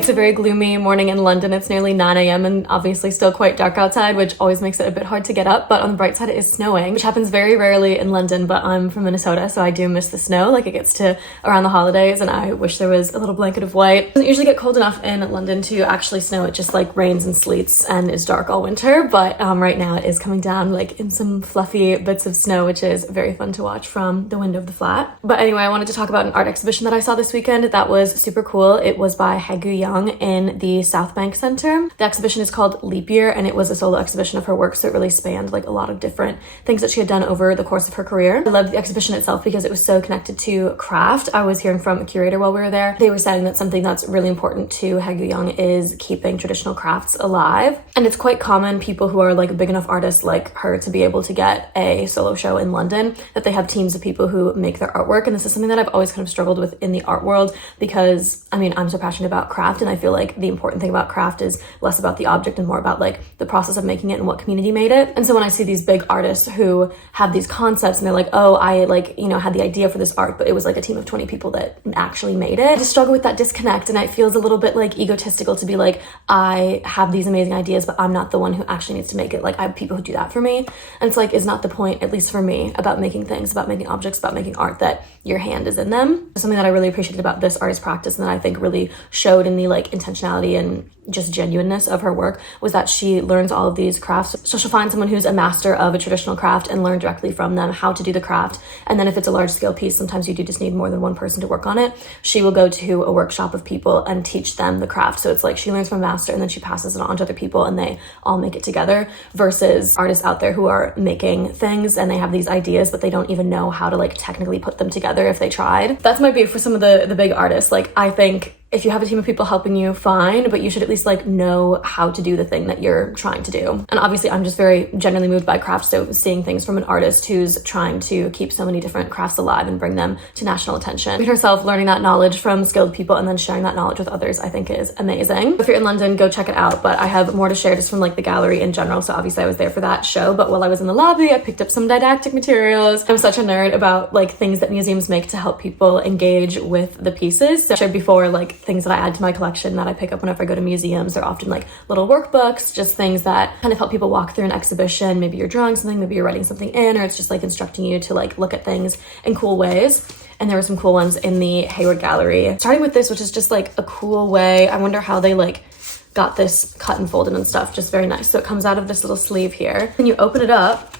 It's a very gloomy morning in London. It's nearly 9 a.m. and obviously still quite dark outside, which always makes it a bit hard to get up. But on the bright side, it is snowing, which happens very rarely in London, but I'm from Minnesota, so I do miss the snow. Like, it gets to around the holidays and I wish there was a little blanket of white. It doesn't usually get cold enough in London to actually snow. It just like rains and sleets and is dark all winter. But right now it is coming down like in some fluffy bits of snow, which is very fun to watch from the window of the flat. But anyway, I wanted to talk about an art exhibition that I saw this weekend that was super cool. It was by Haegu Young in the South Bank Center. The exhibition is called Leap Year and it was a solo exhibition of her work, so it really spanned like a lot of different things that she had done over the course of her career. I loved the exhibition itself because it was so connected to craft. I was hearing from a curator while we were there. They were saying that something that's really important to Haegu Young is keeping traditional crafts alive. And it's quite common, people who are like big enough artists like her to be able to get a solo show in London, that they have teams of people who make their artwork. And this is something that I've always kind of struggled with in the art world because, I mean, I'm so passionate about craft and I feel like the important thing about craft is less about the object and more about like the process of making it and what community made it. And so when I see these big artists who have these concepts and they're like, oh, I like, you know, had the idea for this art, but it was like a team of 20 people that actually made it, I just struggle with that disconnect. And it feels a little bit like egotistical to be like, I have these amazing ideas, but I'm not the one who actually needs to make it. Like, I have people who do that for me. And it's like, is not the point, at least for me, about making things, about making objects, about making art, that your hand is in them. Something that I really appreciated about this artist practice and that I think really showed in the like intentionality and just genuineness of her work was that she learns all of these crafts. So she'll find someone who's a master of a traditional craft and learn directly from them how to do the craft. And then if it's a large scale piece, sometimes you do just need more than one person to work on it. She will go to a workshop of people and teach them the craft. So it's like she learns from a master and then she passes it on to other people and they all make it together, versus artists out there who are making things and they have these ideas but they don't even know how to like technically put them together if they tried. That's my beef for some of the big artists. Like, I think if you have a team of people helping you, fine, but you should at least like know how to do the thing that you're trying to do. And obviously I'm just very generally moved by craft, so seeing things from an artist who's trying to keep so many different crafts alive and bring them to national attention. Herself learning that knowledge from skilled people and then sharing that knowledge with others, I think is amazing. If you're in London, go check it out, but I have more to share just from like the gallery in general. So obviously I was there for that show, but while I was in the lobby, I picked up some didactic materials. I'm such a nerd about like things that museums make to help people engage with the pieces. So I shared before, like things that I add to my collection that I pick up whenever I go to museums. They're often like little workbooks, just things that kind of help people walk through an exhibition. Maybe you're drawing something, maybe you're writing something in, or it's just like instructing you to like look at things in cool ways. And there were some cool ones in the Hayward Gallery. Starting with this, which is just like a cool way. I wonder how they like got this cut and folded and stuff. Just very nice. So it comes out of this little sleeve here. And you open it up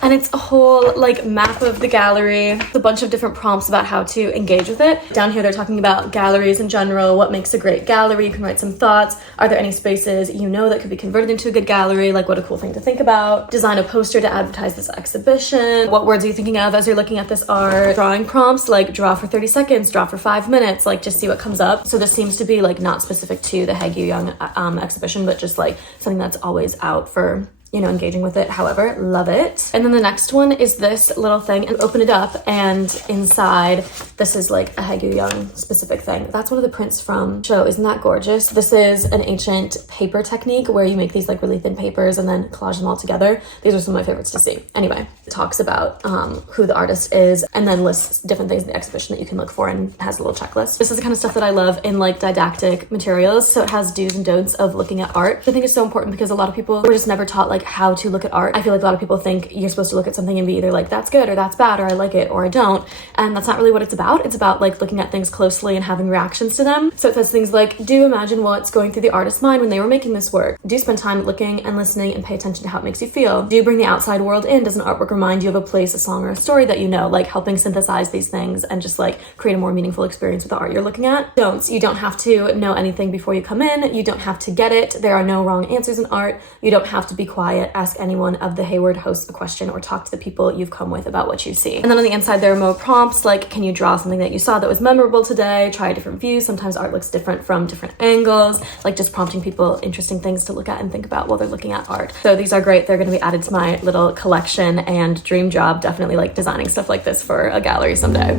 and it's a whole like map of the gallery, a bunch of different prompts about how to engage with it. Down here they're talking about galleries in general, what makes a great gallery. You can write some thoughts. Are there any spaces you know that could be converted into a good gallery? Like, what a cool thing to think about. Design a poster to advertise this exhibition. What words are you thinking of as you're looking at this art? Drawing prompts like draw for 30 seconds, draw for 5 minutes, like just see what comes up. So this seems to be like not specific to the Haegu Young exhibition, but just like something that's always out for, you know, engaging with it. However, love it. And then the next one is this little thing, and open it up and inside this is like a Haegu Young specific thing. That's one of the prints from the show. Isn't that gorgeous? This is an ancient paper technique where you make these like really thin papers and then collage them all together. These are some of my favorites to see. Anyway, it talks about who the artist is and then lists different things in the exhibition that you can look for and has a little checklist. This is the kind of stuff that I love in like didactic materials. So it has do's and don'ts of looking at art. I think it's so important because a lot of people were just never taught like how to look at art. I feel like a lot of people think you're supposed to look at something and be either like that's good or that's bad or I like it or I don't, and that's not really what it's about. It's about like looking at things closely and having reactions to them. So it says things like, do imagine what's going through the artist's mind when they were making this work. Do spend time looking and listening and pay attention to how it makes you feel. Do bring the outside world in. Does an artwork remind you of a place, a song, or a story that you know? Like helping synthesize these things and just like create a more meaningful experience with the art you're looking at. Don'ts: you don't have to know anything before you come in. You don't have to get it. There are no wrong answers in art. You don't have to be quiet. Ask anyone of the Hayward hosts a question or talk to the people you've come with about what you see. And then on the inside there are more prompts like, can you draw something that you saw that was memorable today? Try a different view. Sometimes art looks different from different angles, like just prompting people interesting things to look at and think about while they're looking at art. So these are great. They're going to be added to my little collection and dream job. Definitely like designing stuff like this for a gallery someday.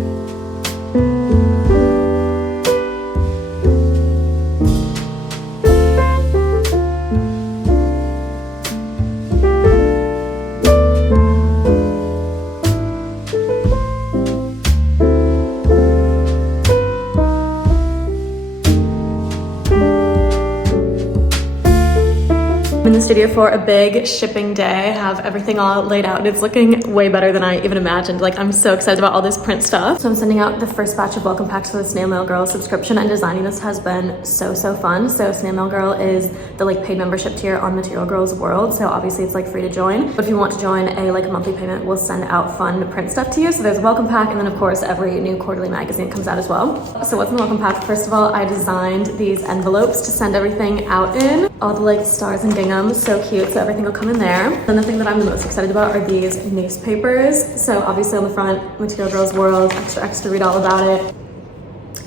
studio for a big shipping day. I have everything all laid out and it's looking way better than I even imagined. Like, I'm so excited about all this print stuff. So I'm sending out the first batch of welcome packs for the Snail Mail Girl subscription, and designing this has been so fun. So Snail Mail Girl is the like paid membership tier on Material Girl's World. So obviously it's like free to join. But if you want to join a like monthly payment, we'll send out fun print stuff to you. So there's a welcome pack, and then of course every new quarterly magazine comes out as well. So what's in the welcome pack? First of all, I designed these envelopes to send everything out in. All the like stars and gingham, so cute. So everything will come in there. Then the thing that I'm the most excited about are these newspapers. So obviously on the front, Material Girl's World, extra, read all about it.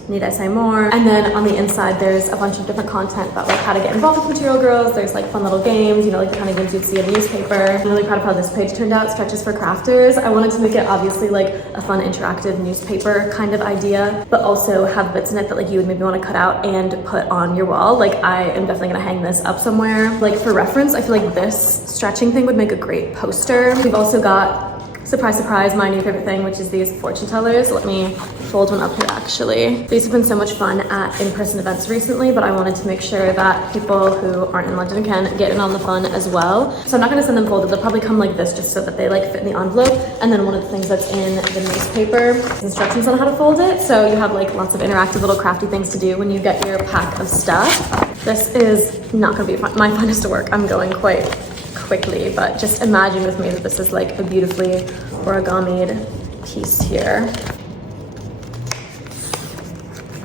Need I say more? And then on the inside, there's a bunch of different content about like how to get involved with Material Girls. There's like fun little games, you know, like the kind of games you'd see in a newspaper. I'm really proud of how this page turned out. Stretches for crafters. I wanted to make it obviously like a fun interactive newspaper kind of idea, but also have bits in it that like you would maybe want to cut out and put on your wall. Like, I am definitely gonna hang this up somewhere. Like, for reference, I feel like this stretching thing would make a great poster. We've also got, surprise, surprise, my new favorite thing, which is these fortune tellers. Let me fold one up here actually. These have been so much fun at in-person events recently, but I wanted to make sure that people who aren't in London can get in on the fun as well. So I'm not gonna send them folded. They'll probably come like this just so that they like fit in the envelope. And then one of the things that's in the newspaper is instructions on how to fold it. So you have like lots of interactive little crafty things to do when you get your pack of stuff. This is not gonna be my funnest work. I'm going quite quickly, but just imagine with me that this is like a beautifully origamied piece here.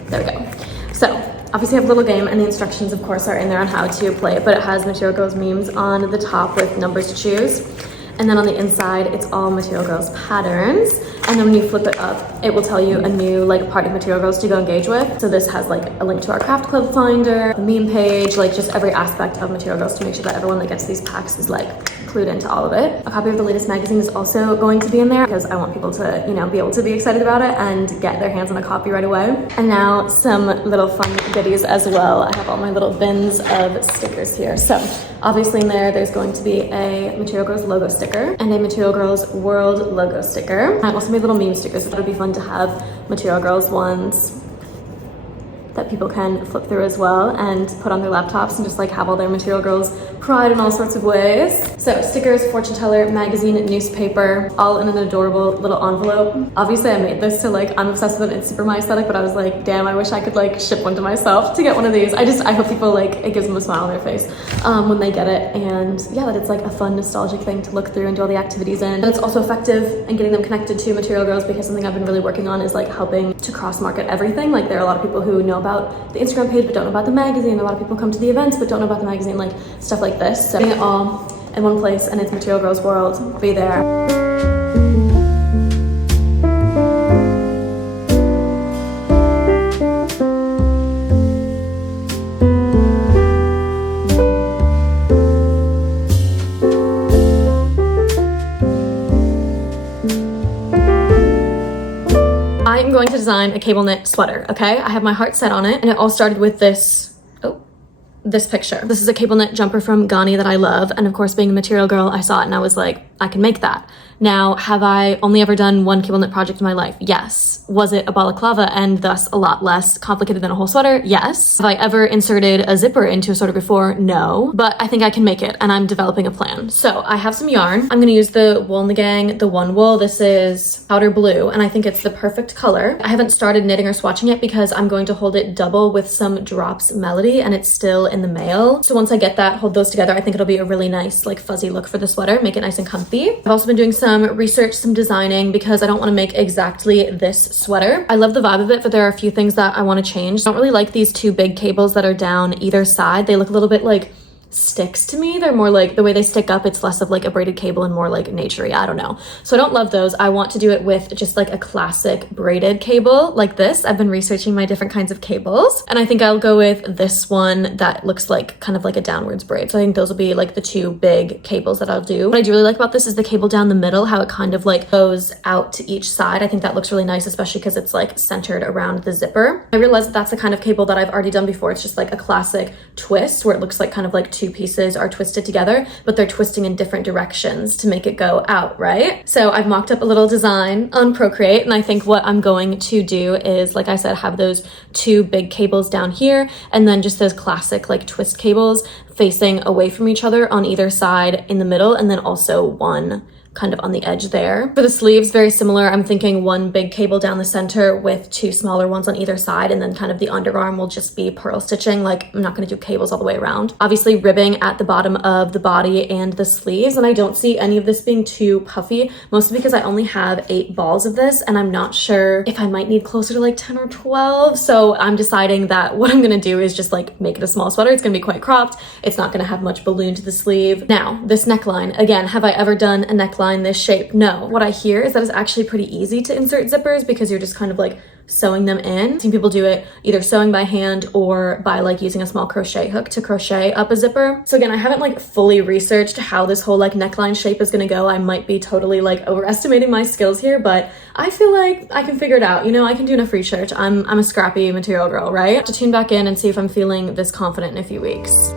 There we go. So obviously I have a little game, and the instructions of course are in there on how to play it, but it has Material Girls memes on the top with numbers to choose. And then on the inside, it's all Material Girls patterns. And then when you flip it up, it will tell you a new like part of Material Girls to go engage with. So this has like a link to our craft club finder, a meme page, like just every aspect of Material Girls to make sure that everyone that gets these packs is like clued into all of it. A copy of the latest magazine is also going to be in there because I want people to, you know, be able to be excited about it and get their hands on a copy right away. And now some little fun goodies as well. I have all my little bins of stickers here. So obviously in there's going to be a Material Girls logo sticker and a Material Girls World logo sticker. I also made little meme stickers, so it would be fun to have Material Girls ones that people can flip through as well and put on their laptops and just like have all their Material Girls pride in all sorts of ways. So stickers, fortune teller, magazine, newspaper, all in an adorable little envelope. Obviously I made this, so like I'm obsessed with it. It's super my aesthetic, but I was like, damn, I wish I could like ship one to myself to get one of these. I hope people like, it gives them a smile on their face when they get it. And yeah, that it's like a fun nostalgic thing to look through and do all the activities in. And it's also effective in getting them connected to Material Girls, because something I've been really working on is like helping to cross market everything. Like, there are a lot of people who know about the Instagram page but don't know about the magazine. A lot of people come to the events but don't know about the magazine, like stuff like this. So getting it all in one place, and it's Material Girls World. Be there. I'm going to design a cable knit sweater, okay? I have my heart set on it, and it all started with this picture. This is a cable knit jumper from Ghani that I love, and of course, being a Material Girl, I saw it and I was like, I can make that. Now, have I only ever done one cable knit project in my life? Yes. Was it a balaclava and thus a lot less complicated than a whole sweater? Yes. Have I ever inserted a zipper into a sweater before? No. But I think I can make it, and I'm developing a plan. So I have some yarn. I'm gonna use the Wool in the Gang, the One Wool. This is powder blue, and I think it's the perfect color. I haven't started knitting or swatching it because I'm going to hold it double with some Drops Melody, and it's still in the mail. So once I get that, hold those together, I think it'll be a really nice like fuzzy look for the sweater, make it nice and comfy. I've also been doing some research, some designing, because I don't want to make exactly this sweater. I love the vibe of it, but there are a few things that I want to change. I don't really like these two big cables that are down either side. They look a little bit like sticks to me. They're more like, the way they stick up, it's less of like a braided cable and more like naturey. I don't know. So I don't love those. I want to do it with just like a classic braided cable like this. I've been researching my different kinds of cables, and I think I'll go with this one that looks like kind of like a downwards braid. So I think those will be like the two big cables that I'll do. What I do really like about this is the cable down the middle, how it kind of like goes out to each side. I think that looks really nice, especially because it's like centered around the zipper. I realized that that's the kind of cable that I've already done before. It's just like a classic twist where it looks like kind of like two pieces are twisted together, but they're twisting in different directions to make it go out, right? So I've mocked up a little design on Procreate, and I think what I'm going to do is, like I said, have those two big cables down here, and then just those classic like twist cables facing away from each other on either side in the middle, and then also one kind of on the edge there. For the sleeves, very similar. I'm thinking one big cable down the center with two smaller ones on either side, and then kind of the underarm will just be purl stitching. Like, I'm not going to do cables all the way around. Obviously ribbing at the bottom of the body and the sleeves, and I don't see any of this being too puffy, mostly because I only have 8 balls of this, and I'm not sure if I might need closer to like 10 or 12. So I'm deciding that what I'm going to do is just like make it a small sweater. It's going to be quite cropped. It's not going to have much balloon to the sleeve. Now, this neckline, again, have I ever done a neckline this shape? No. What I hear is that it's actually pretty easy to insert zippers because you're just kind of like sewing them in. I've seen people do it either sewing by hand or by like using a small crochet hook to crochet up a zipper. So again, I haven't like fully researched how this whole like neckline shape is gonna go. I might be totally like overestimating my skills here, but I feel like I can figure it out. You know, I can do enough research. I'm a scrappy material girl, right? I have to tune back in and see if I'm feeling this confident in a few weeks.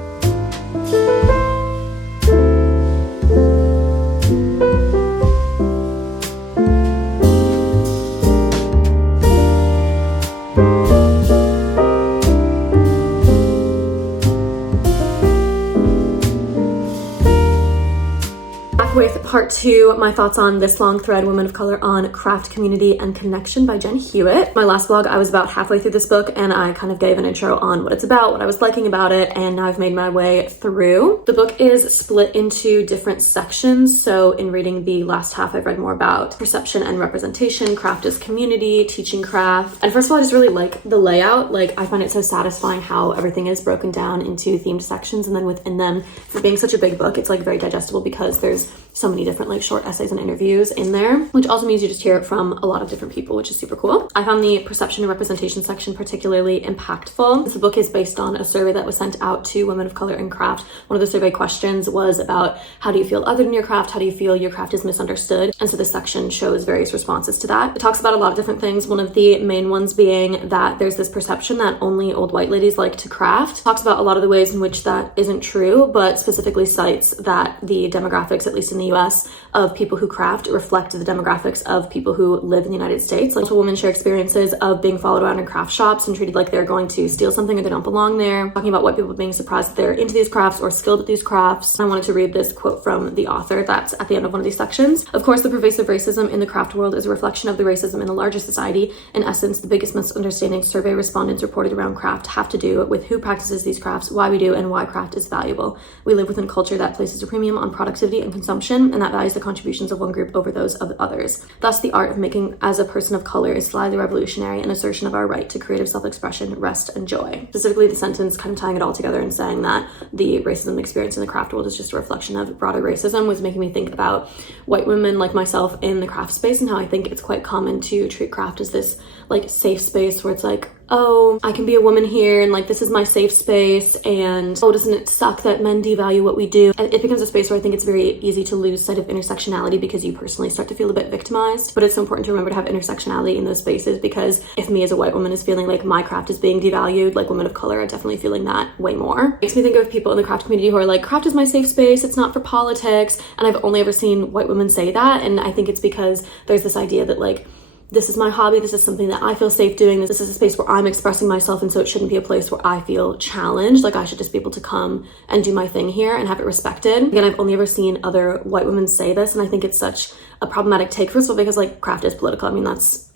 With part 2, my thoughts on This Long Thread, Women of Color on Craft, Community, and Connection by Jen Hewitt. My last vlog, I was about halfway through this book, and I kind of gave an intro on what it's about, what I was liking about it, and now I've made my way through. The book is split into different sections, so in reading the last half, I've read more about perception and representation, craft as community, teaching craft, and first of all, I just really like the layout. Like, I find it so satisfying how everything is broken down into themed sections, and then within them, for being such a big book, it's like very digestible because there's so many different like short essays and interviews in there, which also means you just hear it from a lot of different people, which is super cool. I found the perception and representation section particularly impactful. The book is based on a survey that was sent out to women of color in craft. One of the survey questions was about how do you feel other than your craft? How do you feel your craft is misunderstood? And so this section shows various responses to that. It talks about a lot of different things. One of the main ones being that there's this perception that only old white ladies like to craft. Talks about a lot of the ways in which that isn't true, but specifically cites that the demographics, at least in the US, of people who craft reflect the demographics of people who live in the United States. Like, women share experiences of being followed around in craft shops and treated like they're going to steal something or they don't belong there. Talking about white people being surprised that they're into these crafts or skilled at these crafts. I wanted to read this quote from the author that's at the end of one of these sections. Of course, the pervasive racism in the craft world is a reflection of the racism in the larger society. In essence, the biggest misunderstandings survey respondents reported around craft have to do with who practices these crafts, why we do, and why craft is valuable. We live within a culture that places a premium on productivity and consumption, and that values the contributions of one group over those of others. Thus, the art of making as a person of color is slyly revolutionary, an assertion of our right to creative self-expression, rest, and joy. Specifically, the sentence kind of tying it all together and saying that the racism experience in the craft world is just a reflection of broader racism was making me think about white women like myself in the craft space and how I think it's quite common to treat craft as this like safe space where it's like, oh, I can be a woman here and like this is my safe space, and oh, doesn't it suck that men devalue what we do? It becomes a space where I think it's very easy to lose sight of intersectionality because you personally start to feel a bit victimized. But it's so important to remember to have intersectionality in those spaces, because if me as a white woman is feeling like my craft is being devalued, like women of color are definitely feeling that way more. It makes me think of people in the craft community who are like, craft is my safe space, it's not for politics, and I've only ever seen white women say that, and I think it's because there's this idea that like, this is my hobby, this is something that I feel safe doing, this is a space where I'm expressing myself, and so it shouldn't be a place where I feel challenged, like I should just be able to come and do my thing here and have it respected. Again, I've only ever seen other white women say this, and I think it's such a problematic take, first of all, because like craft is political. I mean,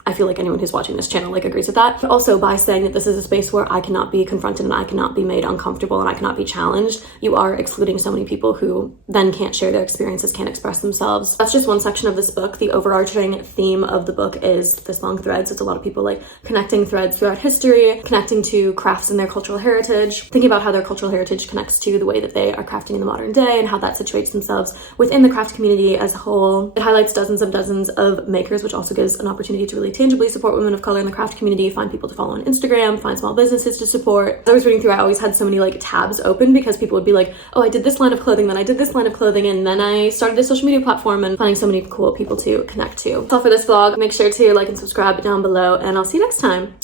I feel like anyone who's watching this channel like agrees with that, but also by saying that this is a space where I cannot be confronted and I cannot be made uncomfortable and I cannot be challenged, you are excluding so many people who then can't share their experiences, can't express themselves. That's just one section of this book. The overarching theme of the book is this long thread, so it's a lot of people like connecting threads throughout history, connecting to crafts and their cultural heritage, thinking about how their cultural heritage connects to the way that they are crafting in the modern day and how that situates themselves within the craft community as a whole. It highlights dozens of makers, which also gives an opportunity to really tangibly support women of color in the craft community, find people to follow on Instagram, find small businesses to support. As I was reading through, I always had so many like tabs open because people would be like, oh, I did this line of clothing, then I did this line of clothing, and then I started a social media platform, and finding so many cool people to connect to. That's all for this vlog. Make sure to like and subscribe down below, and I'll see you next time.